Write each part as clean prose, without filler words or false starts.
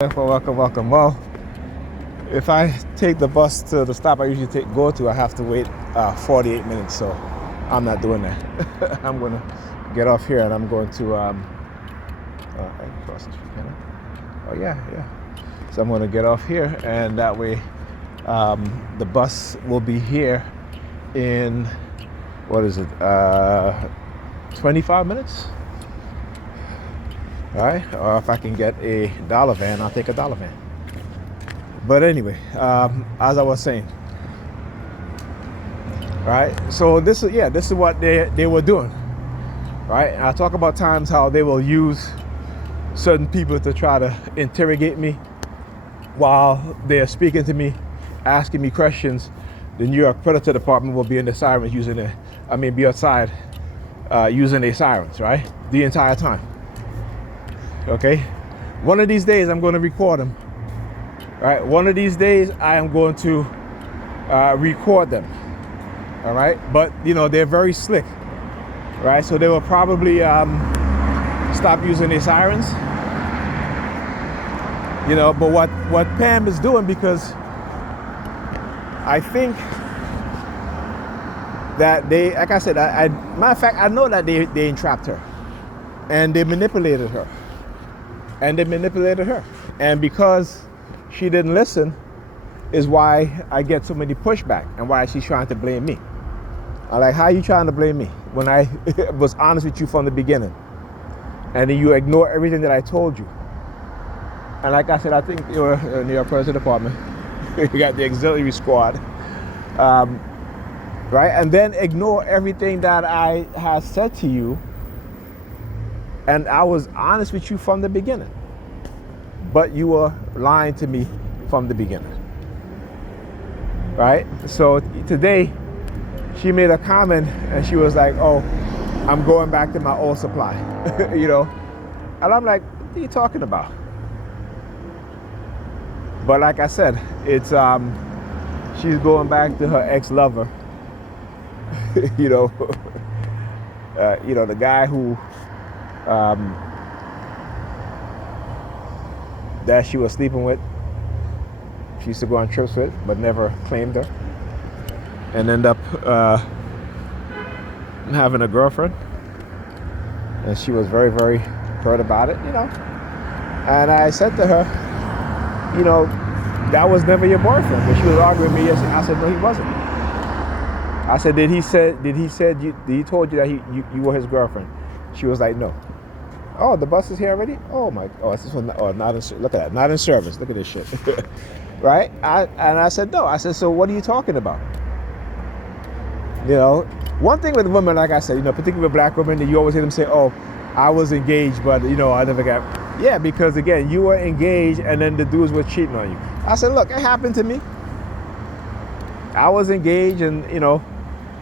Welcome. Well, if I take the bus to the stop I usually go to, I have to wait 48 minutes. So I'm not doing that. I'm gonna get off here and I'm going to. I can cross the street, can I? Oh yeah. So I'm gonna get off here, and that way, the bus will be here in what is it? 25 minutes. All right, or if I can get a dollar van, I'll take a dollar van. But anyway, as I was saying, right? So this is what they were doing, right? And I talk about times how they will use certain people to try to interrogate me while they're speaking to me, asking me questions. The New York Predator Department will be in the sirens be outside using their sirens, right? The entire time. Okay, one of these days I'm going to record them. Right, one of these days I am going to record them. All right, but they're very slick, right? So they will probably stop using their sirens. But what Pam is doing, because I think that they, like I said, matter of fact, I know that they entrapped her, and they manipulated her. And because she didn't listen is why I get so many pushback and why she's trying to blame me. I'm like, how are you trying to blame me when I was honest with you from the beginning? And then you ignore everything that I told you. And like I said, I think you're in the New York President's Department. You got the auxiliary squad. Right? And then ignore everything that I have said to you. And I was honest with you from the beginning. But you were lying to me from the beginning. Right? So today, she made a comment and she was like, oh, I'm going back to my old supply. And I'm like, what are you talking about? But like I said, it's she's going back to her ex-lover. The guy who that she was sleeping with. She used to go on trips with, but never claimed her, and end up having a girlfriend. And she was very, very hurt about it, And I said to her, that was never your boyfriend. But she was arguing with me. I said, no, he wasn't. I said, did he told you that you were his girlfriend? She was like, no. Oh, the bus is here already? Is this one? Not in, look at that, not in service. Look at this shit. Right? And I said, no. I said, so what are you talking about? One thing with women, like I said, particularly with black women, you always hear them say, oh, I was engaged, but, I never got. Yeah, because again, you were engaged and then the dudes were cheating on you. I said, look, it happened to me. I was engaged and,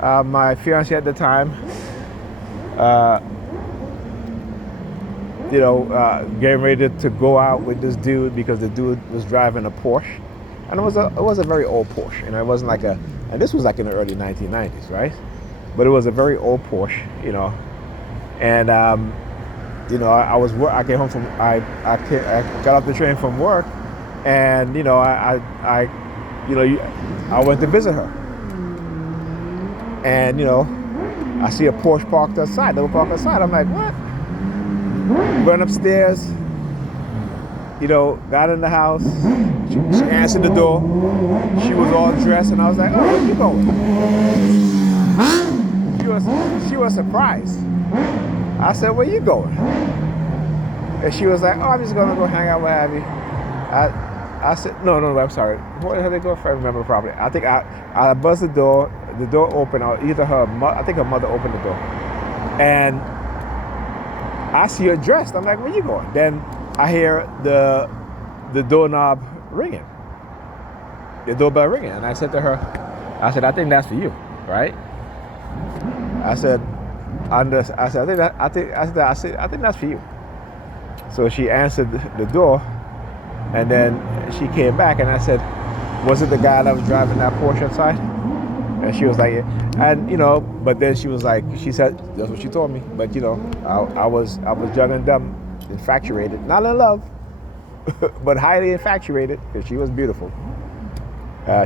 my fiance at the time, getting ready to go out with this dude because the dude was driving a Porsche, and it was a very old Porsche, and it wasn't like and this was like in the early 1990s, right? But it was a very old Porsche, and I came home from I got off the train from work, and I went to visit her, and I see a Porsche parked outside. They were parked outside. I'm like, what? Went upstairs, got in the house. She answered the door. She was all dressed, and I was like, oh, where you going? She was surprised. I said, where you going? And she was like, oh, I'm just going to go hang out with Abby. I said, no, I'm sorry. Where did they go, if I remember properly? I think I buzzed the door. The door opened. I think her mother opened the door. And I see her dressed. I'm like, where you going? Then I hear the doorknob ringing. The doorbell ringing. And I said to her, I think that's for you, right? I said, I think that's for you. So she answered the door, and then she came back, and I said, was it the guy that was driving that Porsche outside? And she was like, yeah. And but then she said, that's what she told me. But I was young and dumb, infatuated, not in love, but highly infatuated because she was beautiful.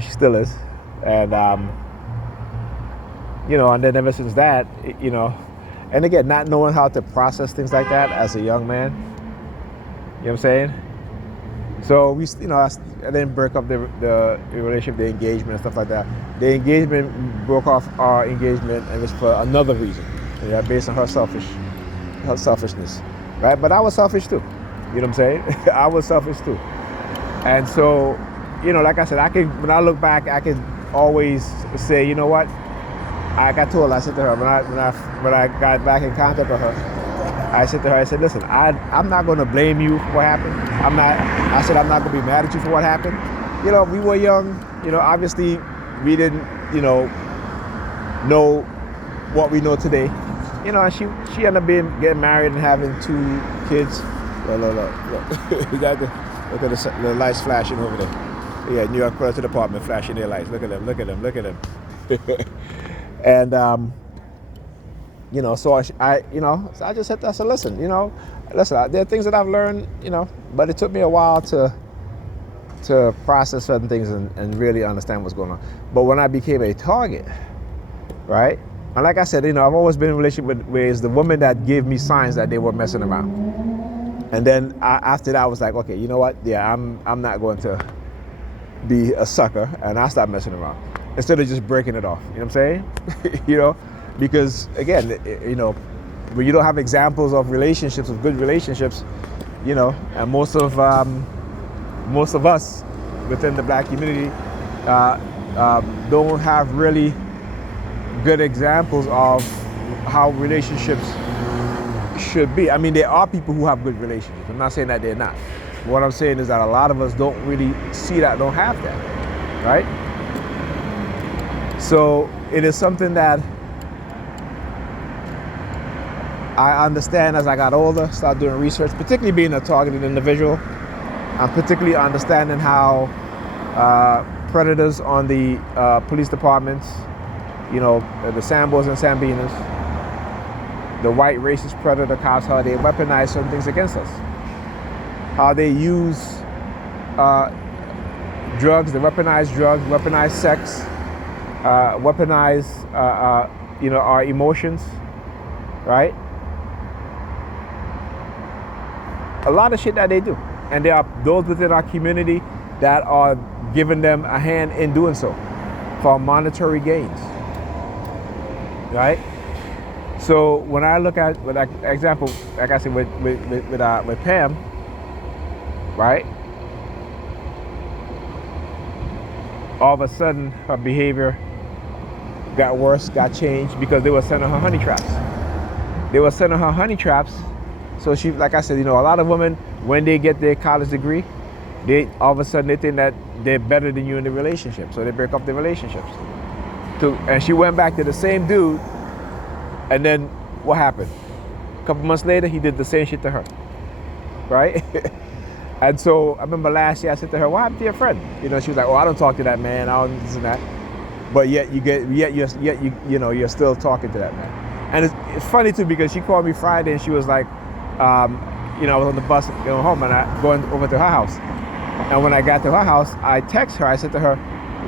She still is. And, and then ever since that, and again, not knowing how to process things like that as a young man, you know what I'm saying? So we, I didn't break up the relationship, the engagement and stuff like that. The engagement broke off our engagement, and it's for another reason, based on her selfishness, right? But I was selfish too. You know what I'm saying? I was selfish too. And so, like I said, when I look back, I can always say, you know what? I told her, I said to her, when I got back in contact with her, I said to her, I said, listen, I'm not going to blame you for what happened. I'm not going to be mad at you for what happened. We were young, obviously we didn't, know what we know today. And she ended up getting married and having 2 kids. Look. You got look at the lights flashing over there. Yeah, New York Predators Department flashing their lights. Look at them. And, so I just said, listen, there are things that I've learned, but it took me a while to process certain things and really understand what's going on. But when I became a target, right? And like I said, I've always been in a relationship with the woman that gave me signs that they were messing around. And then after that, I was like, okay, you know what? Yeah, I'm not going to be a sucker, and I stopped messing around instead of just breaking it off. You know what I'm saying? Because again, when you don't have examples of relationships, of good relationships, and most of us within the Black community don't have really good examples of how relationships should be. I mean, there are people who have good relationships. I'm not saying that they're not. What I'm saying is that a lot of us don't really see that, don't have that, right? So it is something that I understand as I got older, started doing research, particularly being a targeted individual, and particularly understanding how predators on the police departments, the Sambos and Sambinas, the white racist predator cops, how they weaponize certain things against us. How they use drugs, they weaponize drugs, weaponize sex, weaponize our emotions, right? A lot of shit that they do. And there are those within our community that are giving them a hand in doing so for monetary gains, right? So when I look at, with that example, like I said, with Pam, right? All of a sudden, her behavior got worse, got changed because they were sending her honey traps. So she, like I said, a lot of women, when they get their college degree, they all of a sudden they think that they're better than you in the relationship, so they break up the relationships. And she went back to the same dude, and then what happened? A couple months later, he did the same shit to her, right? And so I remember last year I said to her, "What happened to your friend?" She was like, "Oh, I don't talk to that man. I don't this and that." But yet you're still talking to that man. And it's funny too, because she called me Friday and she was like, I was on the bus going home and I going over to her house. And when I got to her house, I text her. I said to her,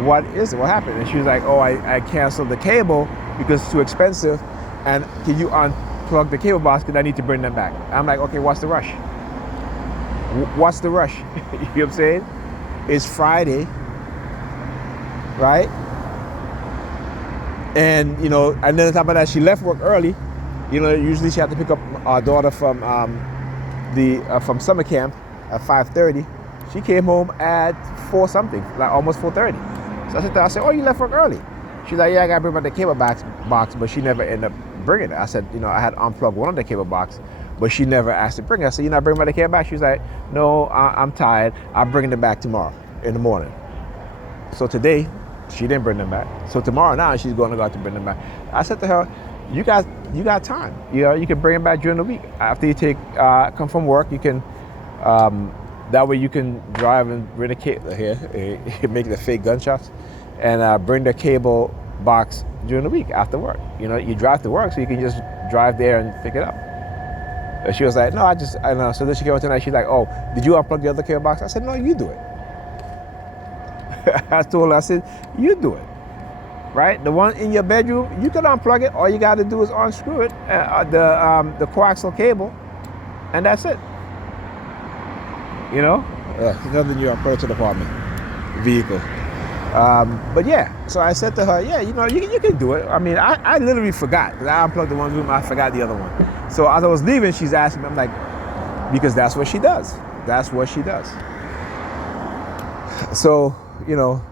"What is it? What happened?" And she was like, "Oh, I canceled the cable because it's too expensive. And can you unplug the cable box because I need to bring them back?" I'm like, "Okay, what's the rush? What's the rush?" You know what I'm saying? It's Friday, right? And and then on top of that, she left work early. Usually she had to pick up our daughter from from summer camp at 5:30. She came home at 4 something, like almost 4:30. So I said to her, "Oh, you left work early?" She's like, "Yeah, I got to bring back the cable box, but she never ended up bringing it." I said, I had unplugged one of the cable box, but she never asked to bring it. I said, "You're not bringing back the cable box?" She was like, "No, I'm tired. I'll bring it back tomorrow in the morning." So today, she didn't bring them back. So tomorrow now, she's going to go out to bring them back. I said to her, you got time. You can bring them back during the week. After you come from work, you can, that way you can drive and bring the cable here, make the fake gunshots, and bring the cable box during the week after work. You drive to work, so you can just drive there and pick it up. And she was like, no, I know. So then she came up tonight. She's like, oh, did you unplug the other cable box? I said, no, you do it. I told her, I said, you do it. Right? The one in your bedroom, you can unplug it. All you got to do is unscrew it, the coaxial cable, and that's it. You know? Another New York Predator Department vehicle. But yeah, so I said to her, yeah, you know, you can do it. I mean, I literally forgot, because I unplugged the one room, I forgot the other one. So as I was leaving, she's asking me, I'm like, because that's what she does. That's what she does. So, you know,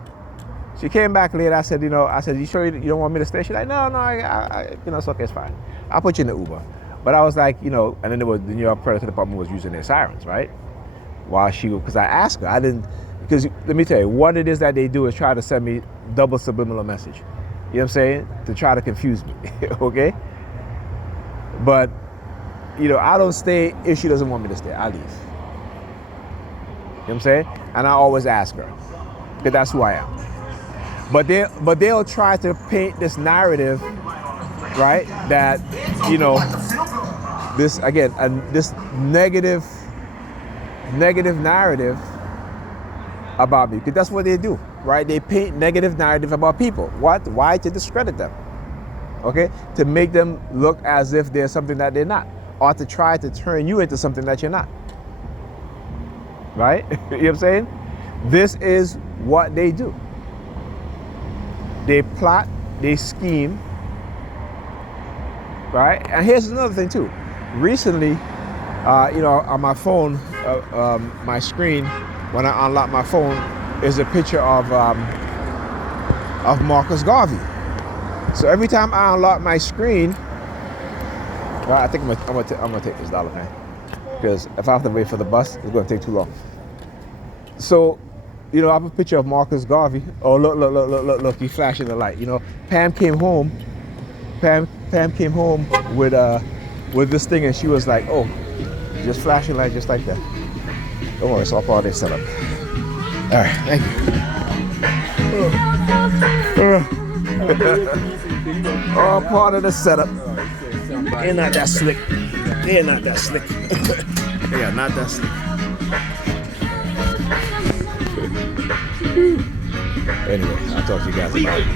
she came back later. I said, you sure you don't want me to stay? She's like, no, I it's okay, it's fine. I'll put you in the Uber. But I was like, and then the New York Predator Department was using their sirens, right? Because I asked her, because let me tell you, what it is that they do is try to send me double subliminal message. You know what I'm saying? To try to confuse me, okay? But, I don't stay if she doesn't want me to stay. I leave. You know what I'm saying? And I always ask her, because that's who I am. But they'll try to paint this narrative, right? That, this, again, this negative narrative about me, because that's what they do, right? They paint negative narrative about people. What? Why? To discredit them, okay? To make them look as if they're something that they're not, or to try to turn you into something that you're not, right? You know what I'm saying? This is what they do. They plot, they scheme, right? And here's another thing too. Recently, on my phone, my screen, when I unlock my phone, is a picture of Marcus Garvey. So every time I unlock my screen, I think I'm gonna take this $1, man, because if I have to wait for the bus, it's gonna take too long. So, I have a picture of Marcus Garvey. Oh, look, he's flashing the light. Pam came home with this thing, and she was like, oh, just flashing light just like that. Don't worry, it's all part of their setup. All right, thank you. All part of the setup. They're not that slick. They are not that slick. Anyway, I'll talk to you guys about it.